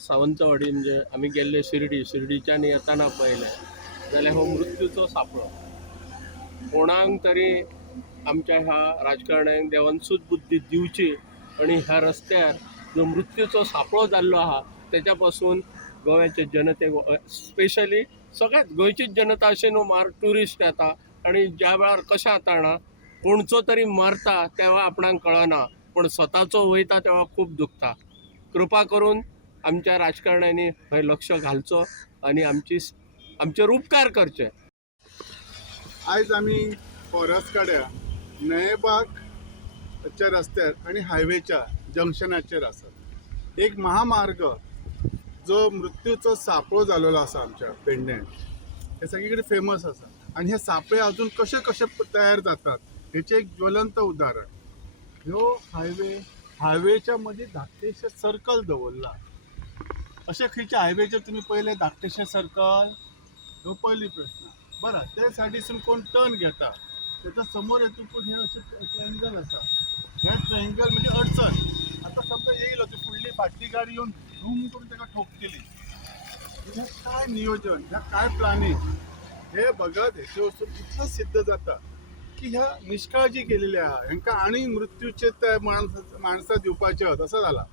सावंतवाडी म्हणजे आम्ही गेल्ले शिर्डीच्यान येताना पळयलें जाल्यार हो मृत्यूचो सापळो. कोणाक तरी आमच्या ह्या राजकारण्यांक देवान सुदबुद्धी दिवची आणि ह्या रस्त्यार जो मृत्यूचो सापळो जाल्लो आहा तेच्या पासून गोव्याचे जनतेक स्पेशली सगळ्यात गोंयचीच जनता अशें न्हू मार ट्युरिस्ट येता आणि ज्या वेळार कशें जाता कोणचो तरी मारता तेव्हा आपणाक कळना पण स्वताचो वयता तेव्हा खूब दुखता. कृपा करून आमच्या राजकारण्यांनी थंय लक्ष घालचो आणि आमचेर उपकार करचे. आज आम्ही फॉरेस्ट काड्या नयेबागच्या रस्त्यार आणि हायवेच्या जंक्शनाचेर आसात. एक महामार्ग जो मृत्यूचो सापळो जाल्लो आसा आमच्या पेडण्यान, हे सगळे कडेन फेमस आसा आणि हे सापळे अजून कशे कशे तयार जातात हेचे एक ज्वलंत उदाहरण. ह्यो हायवेच्या मदीं धाकटेशें सर्कल दवरला. अशें खंयच्या हायवेचेर तुमी पयले धाकटेशें सर्कल? ह्यो पयली प्रश्न. बरं, ते सायडीसून कोण टर्न घेता त्याच्या समोर येतकूच हे अशें ट्रायंगल आसा. हे ट्रायंगल म्हणजे अडचण. आता समजा येयलो ती फुडली फाटली गाडी येवन झूम करून ताका ठोकतली. हे काय नियोजन, ह्या काय प्लॅनिंग हे बघत हेचे वचून इतलं सिद्ध जाता की ह्या निष्काळजी केलेली आहा. हांकां आनी मृत्यूचे त्या माणसां दिवपाचे असं जाला.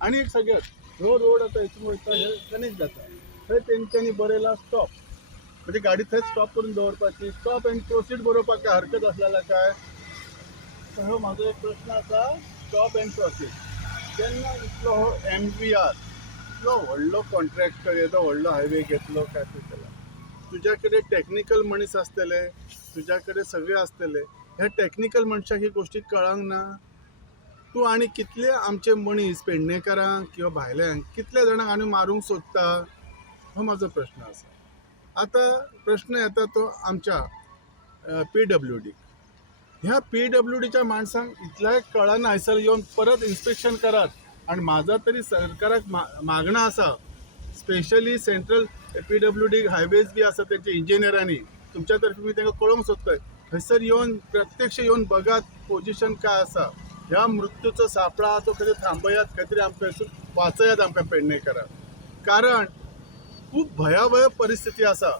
आणि एक सगळ्यात ह्यो रोड आता हेतून वयता हे कनेक्ट जाता. थंय तेंच्यांनी बरयला स्टॉप, म्हणजे गाडी थंय स्टॉप करून दवरपाची. स्टॉप अँड प्रोसीड बरोवपाक काय हरकत आसलेला काय? तर हो म्हाजो एक प्रश्न आसा. स्टॉप अँड प्रोसीड केन्ना इतलो हो MVR इतलो व्हडलो कॉन्ट्रॅक्टर येदो व्हडलो हायवे घेतलो काय तूं केला? तुज्या कडेन टॅक्निकल मनीस आसतले, तुज्या कडेन सगळे आसतले. ह्या टॅक्निकल मनशाक ही गोश्टी कळंक ना. तूं आनी कितले आमचे मनीस पेडणेकारांक किंवा भायल्यांक कितले जाणांक आनी मारूंक सोदता? हो म्हाजो प्रश्न आसा. आता प्रश्न येता तो आमच्या PWD. ह्या PWDच्या माणसांक इतल्याय कळना हैसर येवन परत इन्स्पेक्शन करात. आणि माझा तरी सरकाराक मागणं आसा, स्पेशली सेंट्रल PWD हायवेज बी आसा तेंच्या इंजिनियरांनी तुमच्या तर्फे मी तांकां कळोवंक सोदताय, थंयसर येवन प्रत्यक्ष येवन बघात पोजिशन काय आसा. ह्या मृत्यूचो सापळा तो खंय थांबयात, खंय तरी आमकां हातून वाचयात आमकां पेडणेकारांक. कारण खूब भयावह परिस्थिती आसा.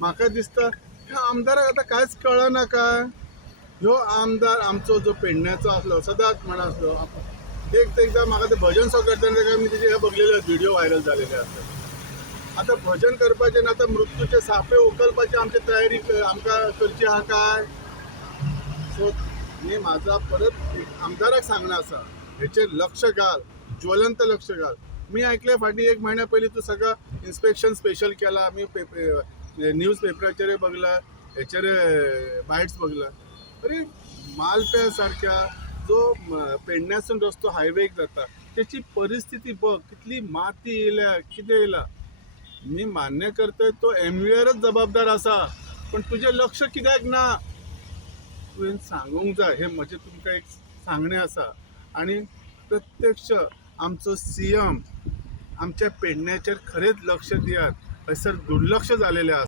म्हाका दिसता ह्या आमदाराक आतां कांयच कळना काय? ह्यो आमदार आमचो जो पेडण्याचो आसलो सदांच म्हणा आसलो. एकदां म्हाका ते भजन सो करतना काय मी तेजे हे बघलेले व्हिडिओ व्हायरल जालेले आसतात. आता भजन करपाचें आतां मृत्यूचे सापळे उखलपाची आमची तयारी आमकां करची आहा काय? सो मी माझा परत आमदाराक सांगणं आसा, हेचेर लक्ष घाल, ज्वलंत लक्ष घाल. मी ऐकले फाटी 1 महिन्या पयलीं तू सगळं इन्स्पेक्शन स्पेशल केला. मी न्यूज पेपराचेर बघला, हेचेर बायट्स बघला. अरे मालप्या सारख्या जो पेडण्यासून रस्तो हायवेक जाता त्याची परिस्थिती बघ, कितली माती येयल्या, कितें येयला. मी मान्य करतोय तो MVRच जबाबदार आसा, पण तुझे लक्ष कित्याक ना? तुवें सांगूंक जाय. हे म्हजें तुमकां एक सांगणें आसा. आणि प्रत्यक्ष आमचो CM आमच्या पेडण्याचेर खरेंच लक्ष दियात. हयसर दुर्लक्ष जालेलें आसा.